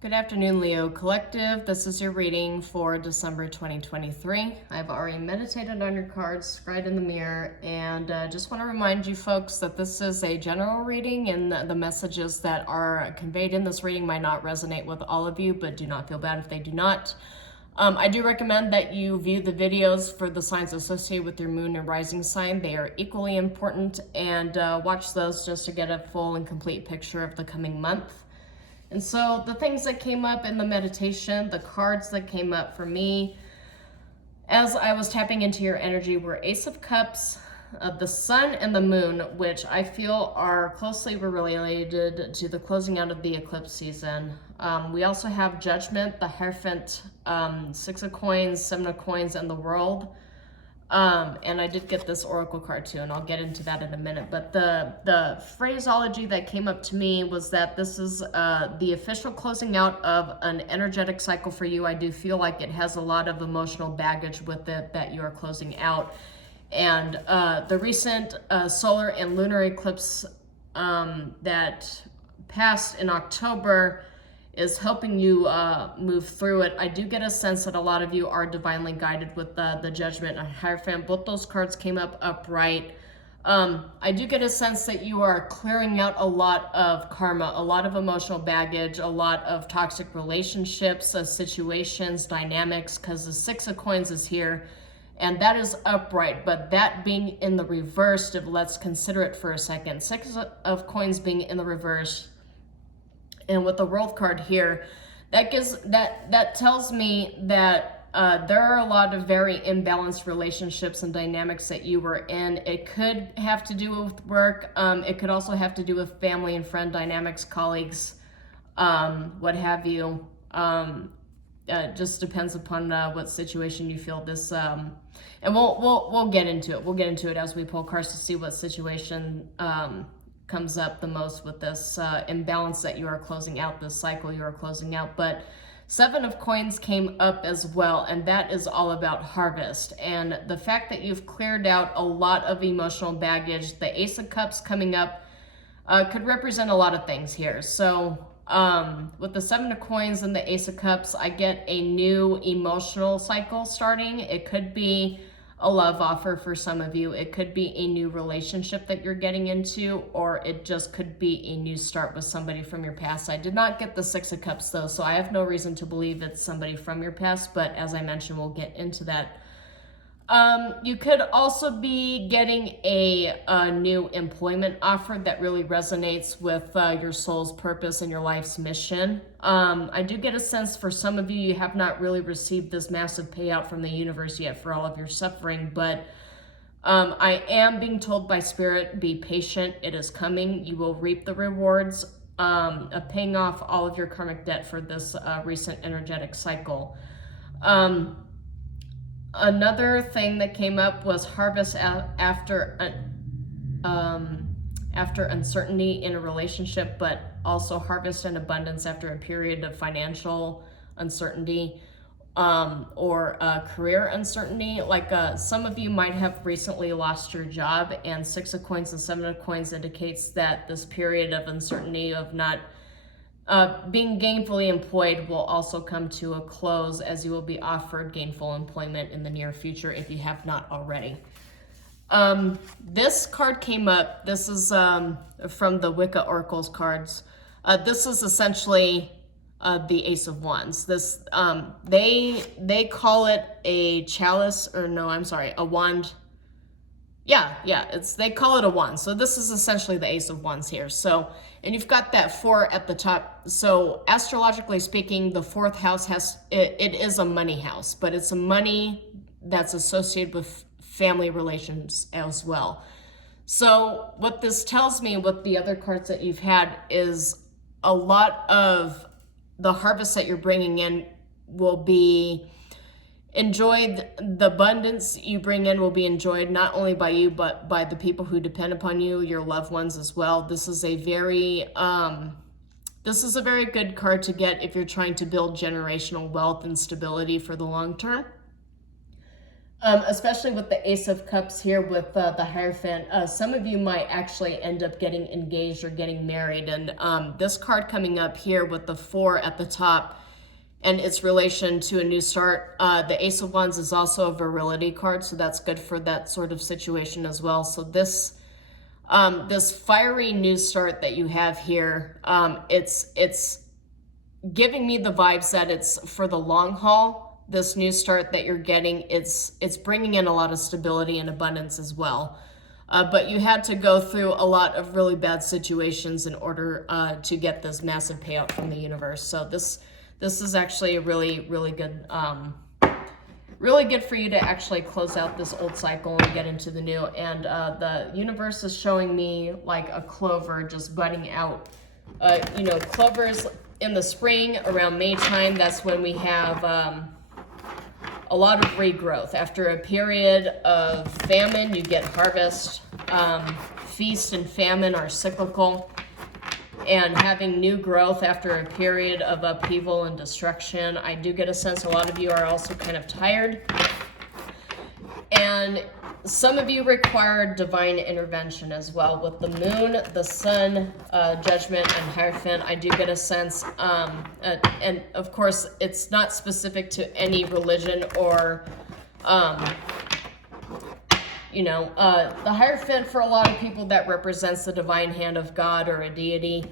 Good afternoon, Leo Collective. This is your reading for December 2023. I've already meditated on your cards, cried in the mirror, and just want to remind you folks that this is a general reading and the messages that are conveyed in this reading might not resonate with all of you, but do not feel bad if they do not. I do recommend that you view the videos for the signs associated with your moon and rising sign. They are equally important, and watch those just to get a full and complete picture of the coming month. And so the things that came up in the meditation, the cards that came up for me as I was tapping into your energy were Ace of Cups, the Sun and the Moon, which I feel are closely related to the closing out of the eclipse season. We also have Judgment, the Hierophant, Six of Coins, Seven of Coins, and the World. And I did get this oracle card too, and I'll get into that in a minute. But the phraseology that came up to me was that this is the official closing out of an energetic cycle for you. I do feel like it has a lot of emotional baggage with it that you are closing out. And the recent solar and lunar eclipse that passed in October is helping you move through it. I do get a sense that a lot of you are divinely guided with the Judgment and Hierophant. Both those cards came up upright. I do get a sense that you are clearing out a lot of karma, a lot of emotional baggage, a lot of toxic relationships, situations, dynamics, because the Six of Coins is here. And that is upright, but that being in the reverse, let's consider it for a second. Six of Coins being in the reverse, and with the World card here, that tells me that there are a lot of very imbalanced relationships and dynamics that you were in. It could have to do with work. It could also have to do with family and friend dynamics, colleagues, what have you. Just depends upon what situation you feel this. And we'll get into it. We'll get into it as we pull cards to see what situation comes up the most with this imbalance that you are closing out, this cycle you are closing out. But Seven of Coins came up as well, and that is all about harvest. And the fact that you've cleared out a lot of emotional baggage, the Ace of Cups coming up could represent a lot of things here. So with the Seven of Coins and the Ace of Cups, I get a new emotional cycle starting. It could be a love offer for some of you. It could be a new relationship that you're getting into, or it just could be a new start with somebody from your past. I did not get the Six of Cups though, so I have no reason to believe it's somebody from your past, but as I mentioned, we'll get into that. You could also be getting a new employment offer that really resonates with your soul's purpose and your life's mission. I do get a sense for some of you, you have not really received this massive payout from the universe yet for all of your suffering, but I am being told by Spirit, be patient, it is coming. You will reap the rewards of paying off all of your karmic debt for this recent energetic cycle. Another thing that came up was harvest after uncertainty in a relationship, but also harvest and abundance after a period of financial uncertainty or career uncertainty. Like some of you might have recently lost your job, and Six of Coins and Seven of Coins indicates that this period of uncertainty of not being gainfully employed will also come to a close, as you will be offered gainful employment in the near future if you have not already. This card came up. This is from the Wicca Oracles cards. This is essentially the Ace of Wands. This they call it a chalice, or no, I'm sorry, a wand. Yeah, they call it a wand. So this is essentially the Ace of Wands here. So, and you've got that 4 at the top. So astrologically speaking, the 4th house it is a money house, but it's a money that's associated with family relations as well. So what this tells me with the other cards that you've had is a lot of the harvest that you're bringing in will be enjoyed. The abundance you bring in will be enjoyed not only by you, but by the people who depend upon you, your loved ones as well. This is a very good card to get if you're trying to build generational wealth and stability for the long term. Especially with the Ace of Cups here with the Hierophant. Some of you might actually end up getting engaged or getting married. And this card coming up here with the 4 at the top and its relation to a new start. The Ace of Wands is also a virility card, so that's good for that sort of situation as well. So this this fiery new start that you have here, it's giving me the vibes that it's for the long haul. This new start that you're getting, it's bringing in a lot of stability and abundance as well. But you had to go through a lot of really bad situations in order to get this massive payout from the universe. So this is actually a really good, really good for you to actually close out this old cycle and get into the new. And the universe is showing me like a clover just budding out. You know, clovers in the spring around May time, that's when we have a lot of regrowth. After a period of famine, you get harvest. Feast and famine are cyclical. And having new growth after a period of upheaval and destruction. I do get a sense a lot of you are also kind of tired. And some of you require divine intervention as well. With the moon, the sun, judgment, and Hierophant, I do get a sense, and of course, it's not specific to any religion or, you know, the Hierophant for a lot of people that represents the divine hand of God or a deity.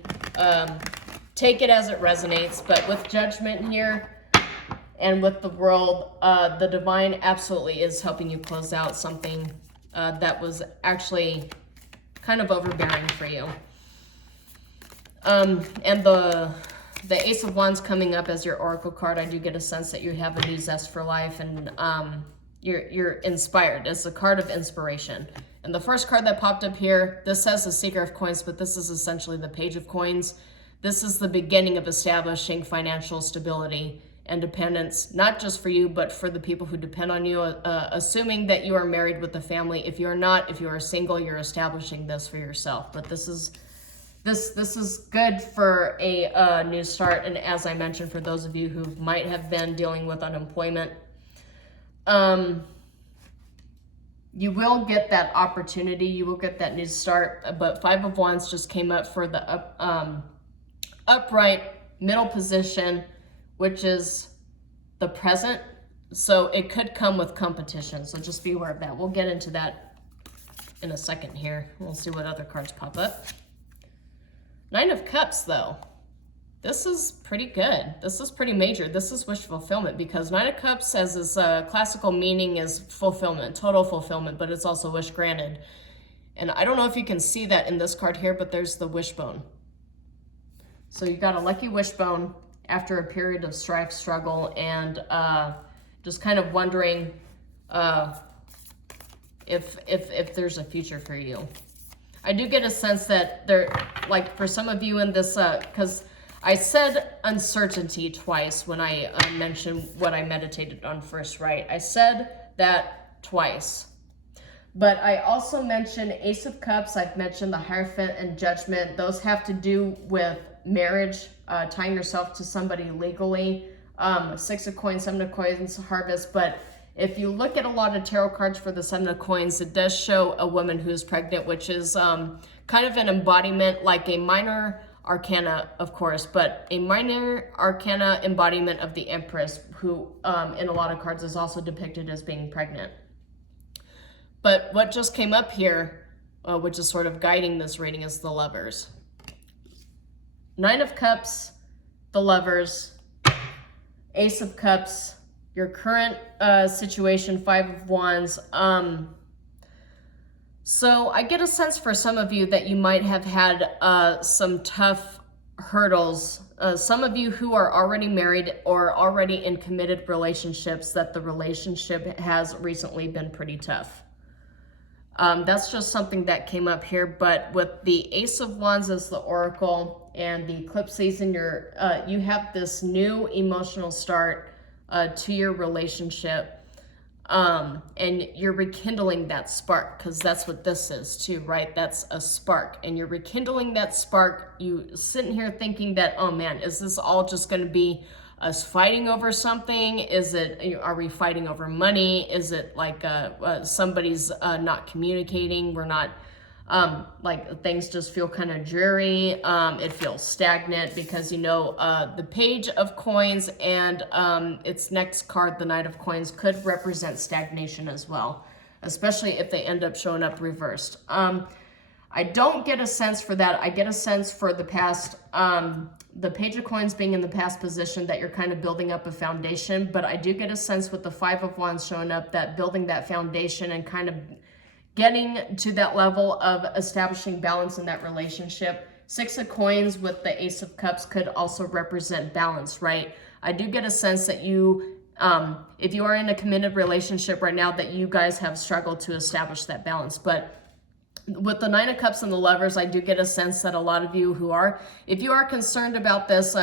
Take it as it resonates, but with judgment here, and with the world, the divine absolutely is helping you close out something that was actually kind of overbearing for you. And the Ace of Wands coming up as your oracle card, I do get a sense that you have a new zest for life, and you're inspired. It's a card of inspiration. And the first card that popped up here, this says the Seeker of Coins, but this is essentially the Page of Coins. This is the beginning of establishing financial stability and dependence, not just for you, but for the people who depend on you, assuming that you are married with a family. If you're not, if you are single, you're establishing this for yourself. But this is good for a new start. And as I mentioned, for those of you who might have been dealing with unemployment, you will get that opportunity. You will get that new start. But 5 of Wands just came up for the upright middle position, which is the present. So it could come with competition. So just be aware of that. We'll get into that in a second here. We'll see what other cards pop up. 9 of Cups, though. This is pretty good. This is pretty major. This is wish fulfillment, because 9 of Cups, as its classical meaning, is fulfillment, total fulfillment, but it's also wish granted. And I don't know if you can see that in this card here, but there's the wishbone. So you got a lucky wishbone after a period of strife, struggle, and just kind of wondering if there's a future for you. I do get a sense that there, like for some of you in this, because I said uncertainty twice when I mentioned what I meditated on first, right? I said that twice. But I also mentioned Ace of Cups. I've mentioned the Hierophant and Judgment. Those have to do with marriage, tying yourself to somebody legally. 6 of Coins, 7 of Coins, Harvest. But if you look at a lot of tarot cards for the 7 of Coins, it does show a woman who's pregnant, which is kind of an embodiment, like a minor arcana, of course, but a minor arcana embodiment of the Empress, who in a lot of cards is also depicted as being pregnant. But what just came up here, which is sort of guiding this reading, is the Lovers. 9 of Cups, the Lovers, Ace of Cups, your current situation, 5 of Wands. So I get a sense for some of you that you might have had some tough hurdles. Some of you who are already married or already in committed relationships, that the relationship has recently been pretty tough. That's just something that came up here. But with the Ace of Wands as the Oracle and the eclipse season, you have this new emotional start to your relationship. And you're rekindling that spark, because that's what this is too, right? That's a spark, and you're rekindling that spark. You sitting here thinking that, oh man, is this all just going to be us fighting over something? Are we fighting over money? Is it like somebody's not communicating? We're not, like things just feel kind of dreary. It feels stagnant because, you know, the Page of Coins and its next card, the Knight of Coins, could represent stagnation as well, especially if they end up showing up reversed. I don't get a sense for that. I get a sense for the past, the Page of Coins being in the past position that you're kind of building up a foundation, but I do get a sense with the Five of Wands showing up that building that foundation and kind of getting to that level of establishing balance in that relationship. Six of Coins with the Ace of Cups could also represent balance, right? I do get a sense that you, if you are in a committed relationship right now, that you guys have struggled to establish that balance. But with the Nine of Cups and the Lovers, I do get a sense that a lot of you who are, if you are concerned about this,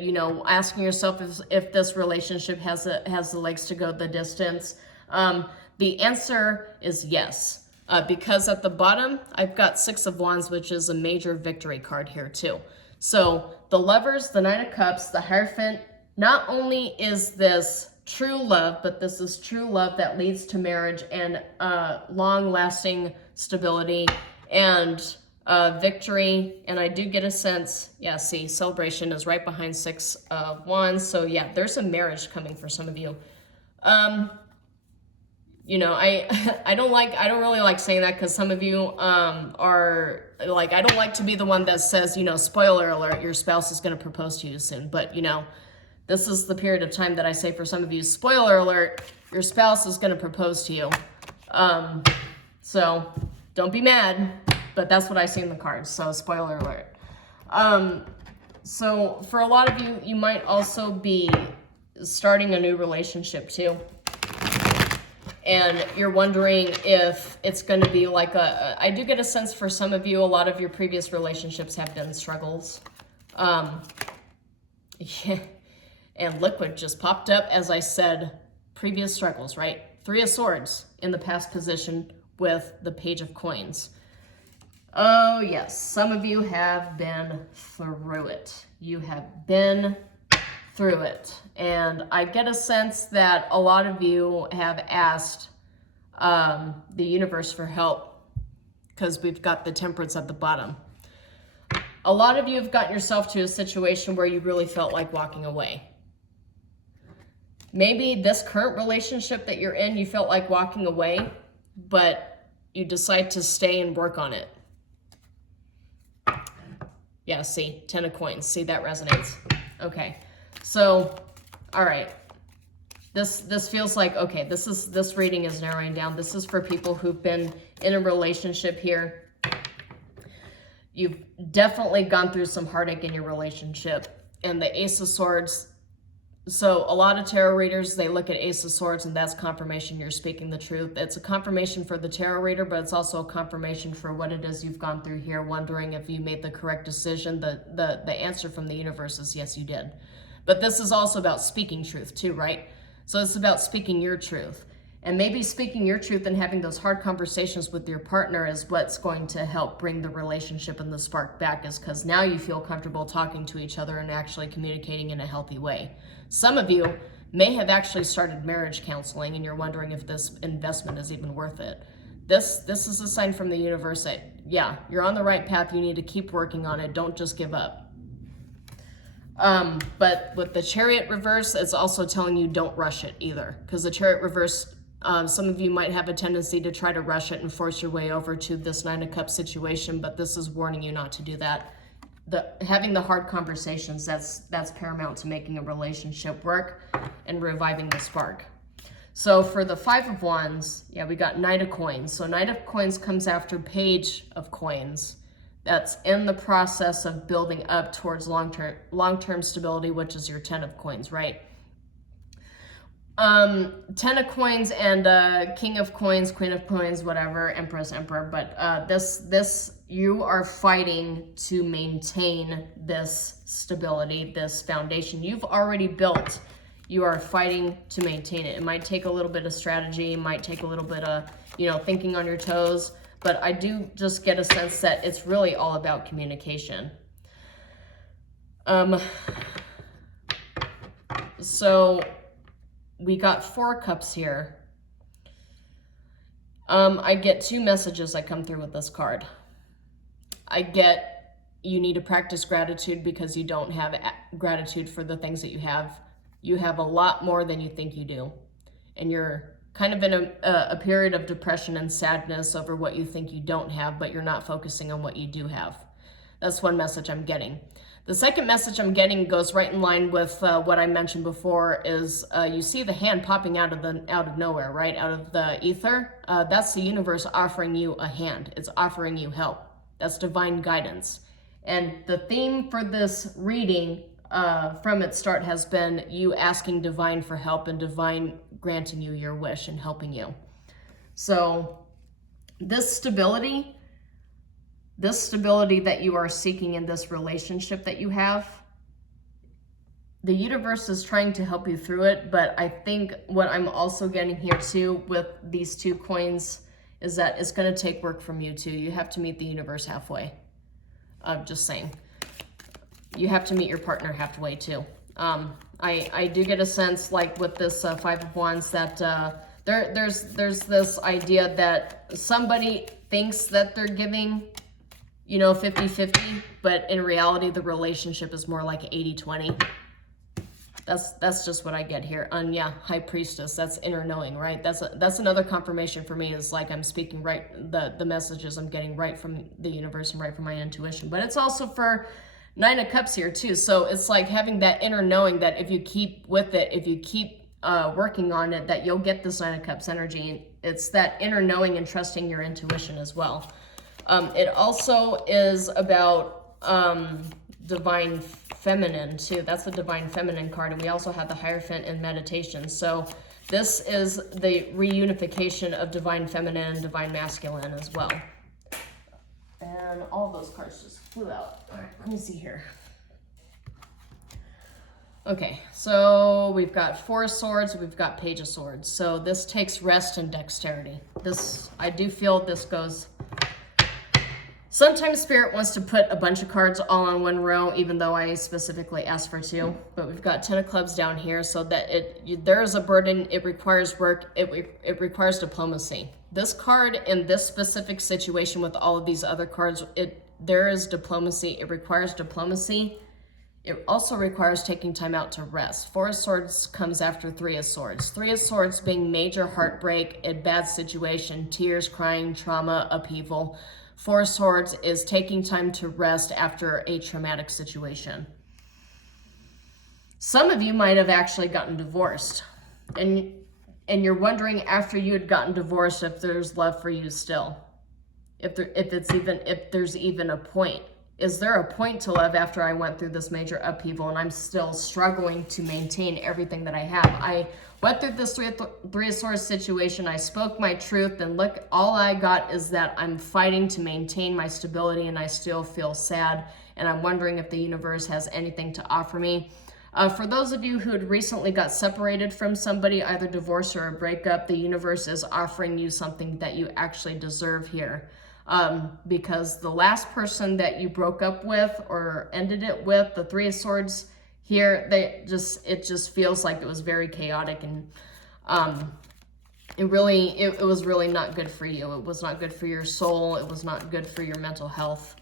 you know, asking yourself if this relationship has the legs to go the distance, the answer is yes. Because at the bottom, I've got Six of Wands, which is a major victory card here too. So the Lovers, the Nine of Cups, the Hierophant, not only is this true love, but this is true love that leads to marriage and long-lasting stability and victory. And I do get a sense, yeah, see, celebration is right behind Six of Wands. So yeah, there's a marriage coming for some of you. You know, I don't really like saying that because some of you are like, I don't like to be the one that says, you know, spoiler alert, your spouse is going to propose to you soon. But, you know, this is the period of time that I say for some of you, spoiler alert, your spouse is going to propose to you. So don't be mad, but that's what I see in the cards. So spoiler alert. So for a lot of you, you might also be starting a new relationship too. And you're wondering if it's going to be like I do get a sense for some of you, a lot of your previous relationships have been struggles. Yeah. And Liquid just popped up, as I said, previous struggles, right? Three of Swords in the past position with the Page of Coins. Oh, yes. Some of you have been through it. You have been through it. And I get a sense that a lot of you have asked the universe for help because we've got the Temperance at the bottom. A lot of you have gotten yourself to a situation where you really felt like walking away. Maybe this current relationship that you're in, you felt like walking away, but you decide to stay and work on it. Yeah, see, 10 of Coins. See, that resonates. Okay, so, all right. This feels like, okay, this reading is narrowing down. This is for people who've been in a relationship here. You've definitely gone through some heartache in your relationship. And the Ace of Swords, so a lot of tarot readers, they look at Ace of Swords and that's confirmation you're speaking the truth. It's a confirmation for the tarot reader, but it's also a confirmation for what it is you've gone through here, wondering if you made the correct decision. The answer from the universe is yes, you did. But this is also about speaking truth too, right? So it's about speaking your truth. And maybe speaking your truth and having those hard conversations with your partner is what's going to help bring the relationship and the spark back, is because now you feel comfortable talking to each other and actually communicating in a healthy way. Some of you may have actually started marriage counseling and you're wondering if this investment is even worth it. This is a sign from the universe that, yeah, you're on the right path. You need to keep working on it. Don't just give up. But with the Chariot reverse, it's also telling you don't rush it either, because the Chariot reverse, some of you might have a tendency to try to rush it and force your way over to this Nine of Cups situation, but this is warning you not to do that. Having the hard conversations, that's paramount to making a relationship work and reviving the spark. So for the Five of Wands, yeah, we got Knight of Coins. So Knight of Coins comes after Page of Coins. That's in the process of building up towards long-term stability, which is your 10 of Coins, right? 10 of Coins and King of Coins, Queen of Coins, whatever, Empress, Emperor. But this you are fighting to maintain this stability, this foundation you've already built. You are fighting to maintain it. It might take a little bit of strategy, it might take a little bit of, thinking on your toes. But I do just get a sense that it's really all about communication. So we got 4 cups here. I get 2 messages that come through with this card. I get you need to practice gratitude because you don't have gratitude for the things that you have. You have a lot more than you think you do. And you're kind of in a period of depression and sadness over what you think you don't have, but you're not focusing on what you do have. That's one message I'm getting. The second message I'm getting goes right in line with what I mentioned before. Is you see the hand popping out of nowhere, right out of the ether. That's the universe offering you a hand. It's offering you help. That's divine guidance. And the theme for this reading from its start has been you asking divine for help and divine granting you your wish and helping you. So this stability that you are seeking in this relationship that you have, the universe is trying to help you through it. But I think what I'm also getting here too with these 2 coins is that it's going to take work from you too. You have to meet the universe halfway. I'm just saying. You have to meet your partner halfway too. I do get a sense, like with this 5 of Wands, that there's this idea that somebody thinks that they're giving, 50-50, but in reality, the relationship is more like 80-20. That's just what I get here. And yeah, High Priestess, that's inner knowing, right? That's another confirmation for me, is like I'm speaking right, the messages I'm getting right from the universe and right from my intuition. But it's also for 9 of Cups here too. So it's like having that inner knowing that if you keep with it, if you keep working on it, that you'll get this 9 of Cups energy. It's that inner knowing and trusting your intuition as well. It also is about divine feminine too. That's the divine feminine card. And we also have the Hierophant in meditation. So this is the reunification of divine feminine and divine masculine as well. And all those cards just flew out. All right, let me see here. Okay, so we've got 4 of Swords, we've got Page of Swords. So this takes rest and dexterity. I do feel this goes... Sometimes Spirit wants to put a bunch of cards all on one row, even though I specifically asked for 2. But we've got 10 of Clubs down here, so that there is a burden. It requires work. It requires diplomacy. This card in this specific situation with all of these other cards, there is diplomacy. It requires diplomacy. It also requires taking time out to rest. 4 of Swords comes after 3 of Swords. 3 of Swords being major heartbreak, a bad situation, tears, crying, trauma, upheaval. 4 of Swords is taking time to rest after a traumatic situation. Some of you might have actually gotten divorced, and you're wondering after you had gotten divorced if there's love for you still, if there's even a point. Is there a point to love after I went through this major upheaval and I'm still struggling to maintain everything that I have? I went through this 3 of Swords situation. I spoke my truth, and look, all I got is that I'm fighting to maintain my stability, and I still feel sad. And I'm wondering if the universe has anything to offer me. For those of you who had recently got separated from somebody, either divorce or a breakup, the universe is offering you something that you actually deserve here. Because the last person that you broke up with or ended it with, the 3 of Swords here, it just feels like it was very chaotic, and it was really not good for you. It was not good for your soul. It was not good for your mental health.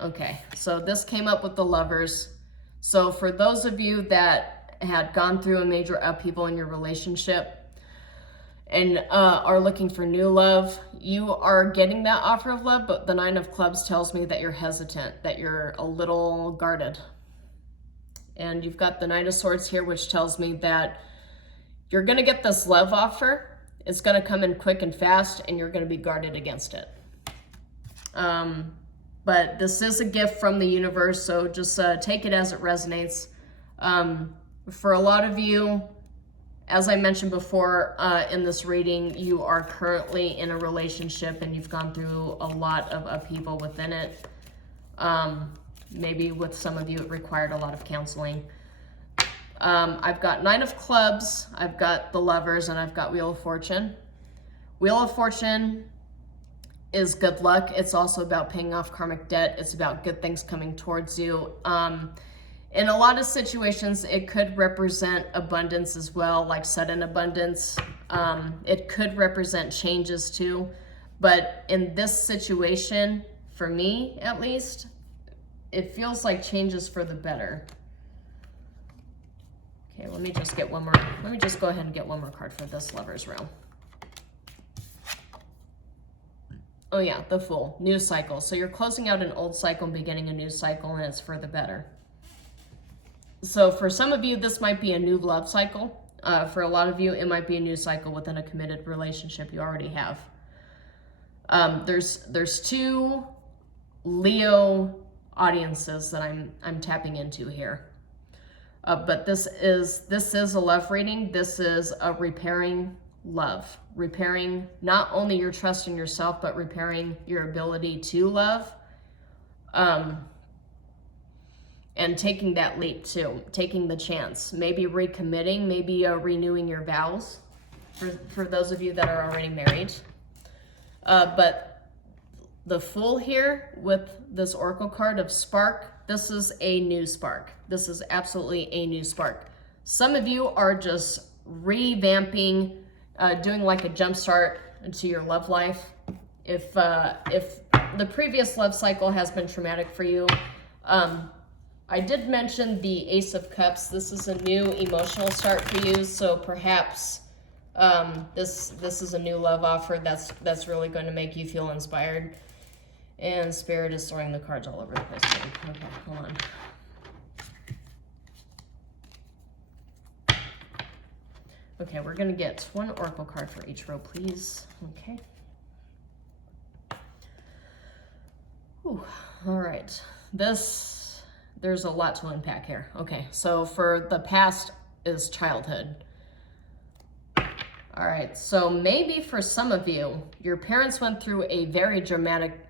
Okay, so this came up with the Lovers. So for those of you that had gone through a major upheaval in your relationship and are looking for new love, you are getting that offer of love, but the 9 of Clubs tells me that you're hesitant, that you're a little guarded. And you've got the 9 of Swords here, which tells me that you're going to get this love offer. It's going to come in quick and fast, and you're going to be guarded against it. But this is a gift from the universe, so just take it as it resonates. For a lot of you, as I mentioned before in this reading, you are currently in a relationship and you've gone through a lot of upheaval within it. Maybe with some of you, it required a lot of counseling. I've got 9 of Clubs, I've got the Lovers, and I've got Wheel of Fortune. Wheel of Fortune is good luck. It's also about paying off karmic debt. It's about good things coming towards you. In a lot of situations, it could represent abundance as well, like sudden abundance. It could represent changes too. But in this situation, for me at least, it feels like changes for the better. Okay, let me just get one more. Let me just go ahead and get one more card for this Lover's Row. Oh yeah, the Fool, new cycle. So you're closing out an old cycle and beginning a new cycle, and it's for the better. So for some of you, this might be a new love cycle. For a lot of you, it might be a new cycle within a committed relationship you already have. There's two Leo audiences that I'm tapping into here. But this is a love reading. This is a repairing love, repairing not only your trust in yourself, but repairing your ability to love. And taking that leap too, taking the chance, maybe recommitting, maybe renewing your vows for those of you that are already married. But the Fool here with this Oracle card of Spark, this is a new spark. This is absolutely a new spark. Some of you are just revamping, doing like a jump start into your love life. If the previous love cycle has been traumatic for you, I did mention the Ace of Cups. This is a new emotional start for you, so perhaps this is a new love offer that's really going to make you feel inspired. And Spirit is throwing the cards all over the place. Okay, hold on. Okay, we're going to get one Oracle card for each row, please. Okay. Whew. All right. There's a lot to unpack here. Okay, so for the past is childhood. All right, so maybe for some of you, your parents went through a very dramatic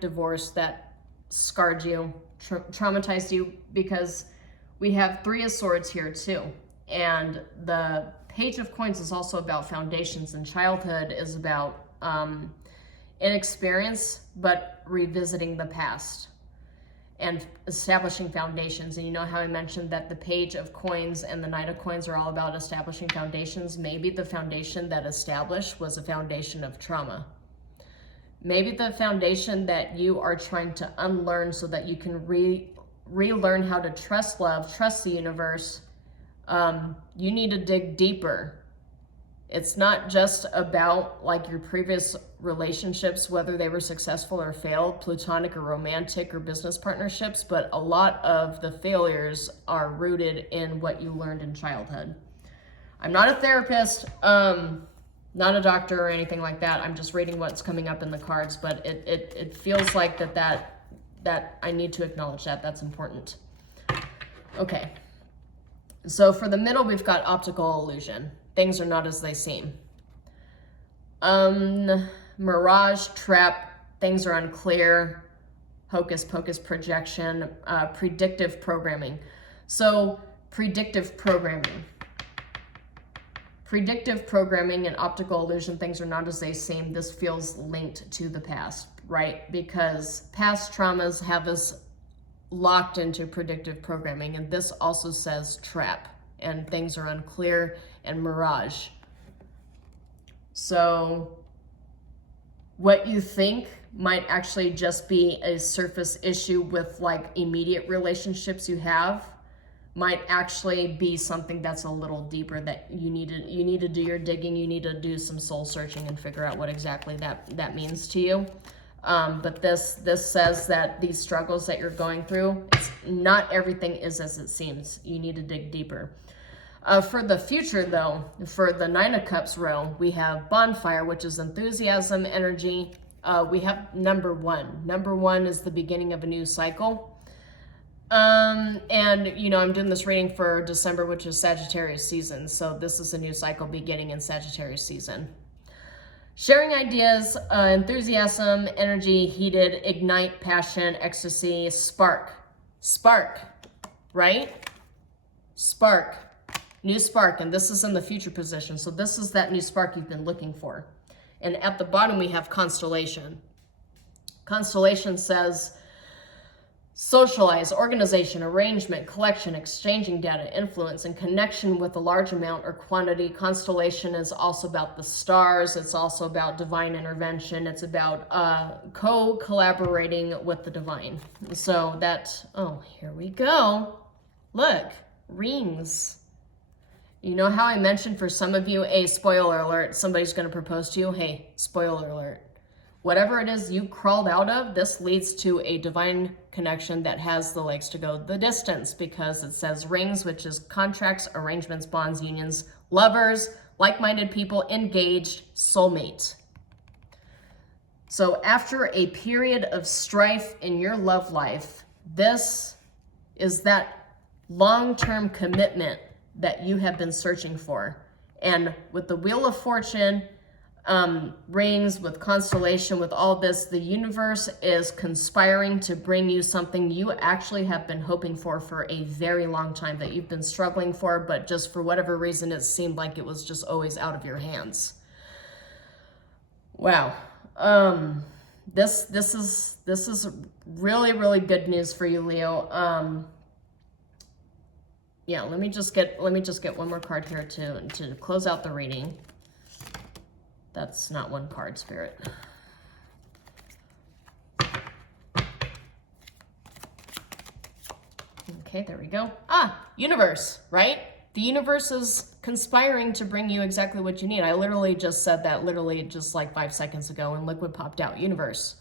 divorce that scarred you, traumatized you, because we have Three of Swords here too. And the Page of Coins is also about foundations, and childhood is about inexperience, but revisiting the past and establishing foundations. And you know how I mentioned that the Page of Coins and the Knight of Coins are all about establishing foundations? Maybe the foundation that established was a foundation of trauma. Maybe the foundation that you are trying to unlearn so that you can relearn how to trust love, trust the universe. You need to dig deeper. It's not just about like your previous relationships, whether they were successful or failed, platonic or romantic or business partnerships, but a lot of the failures are rooted in what you learned in childhood. I'm not a therapist, not a doctor or anything like that. I'm just reading what's coming up in the cards, but it feels like that I need to acknowledge that. That's important. Okay. So for the middle, we've got optical illusion. Things are not as they seem. Mirage, trap, things are unclear. Hocus pocus, projection, predictive programming. So predictive programming. Predictive programming and optical illusion, things are not as they seem. This feels linked to the past, right? Because past traumas have us locked into predictive programming, and this also says trap, and things are unclear, and mirage. So what you think might actually just be a surface issue with like immediate relationships you have might actually be something that's a little deeper, that you need to do your digging, you need to do some soul searching and figure out what exactly that means to you. But this says that these struggles that you're going through, not everything is as it seems. You need to dig deeper. For the future though, for the Nine of Cups row, we have bonfire, which is enthusiasm, energy. We have number one. Number one is the beginning of a new cycle. And you know, I'm doing this reading for December, which is Sagittarius season. So this is a new cycle beginning in Sagittarius season. Sharing ideas, enthusiasm, energy, heated, ignite, passion, ecstasy, spark, right? Spark, new spark, and this is in the future position. So this is that new spark you've been looking for. And at the bottom, we have constellation. Constellation says, Socialize, organization, arrangement, collection, exchanging data, influence, and connection with a large amount or quantity. Constellation is also about the stars. It's also about divine intervention. It's about co-collaborating with the divine. So that, oh, here we go. Look, rings. You know how I mentioned for some of you, a spoiler alert, somebody's going to propose to you? Hey, spoiler alert. Whatever it is you crawled out of, this leads to a divine connection that has the legs to go the distance, because it says rings, which is contracts, arrangements, bonds, unions, lovers, like-minded people, engaged, soulmate. So after a period of strife in your love life, this is that long-term commitment that you have been searching for. And with the Wheel of Fortune, rings, with constellation, with all this, the universe is conspiring to bring you something you actually have been hoping for a very long time, that you've been struggling for, but just for whatever reason it seemed like it was just always out of your hands. Wow. This is really, really good news for you, Leo. Yeah, let me just get one more card here to close out the reading. That's not one card, Spirit. Okay, there we go. Universe, right? The universe is conspiring to bring you exactly what you need. I literally just said that just like 5 seconds ago, and look what popped out. Universe.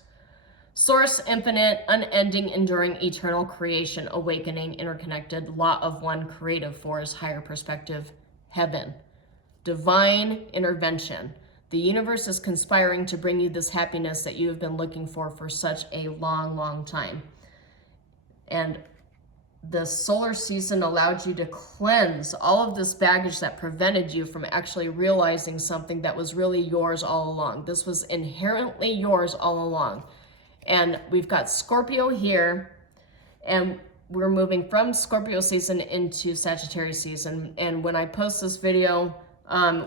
Source, infinite, unending, enduring, eternal, creation, awakening, interconnected, law of one, creative force, higher perspective, heaven. Divine intervention. The universe is conspiring to bring you this happiness that you have been looking for such a long, long time. And the solar season allowed you to cleanse all of this baggage that prevented you from actually realizing something that was really yours all along. This was inherently yours all along. And we've got Scorpio here, and we're moving from Scorpio season into Sagittarius season. And when I post this video,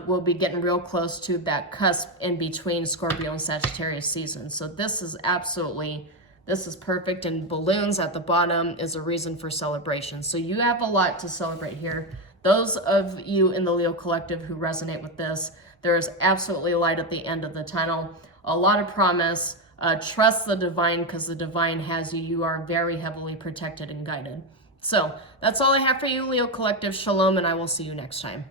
we'll be getting real close to that cusp in between Scorpio and Sagittarius season. So this is perfect. And balloons at the bottom is a reason for celebration. So you have a lot to celebrate here. Those of you in the Leo Collective who resonate with this, there is absolutely light at the end of the tunnel. A lot of promise. Trust the divine, because the divine has you. You are very heavily protected and guided. So that's all I have for you, Leo Collective. Shalom, and I will see you next time.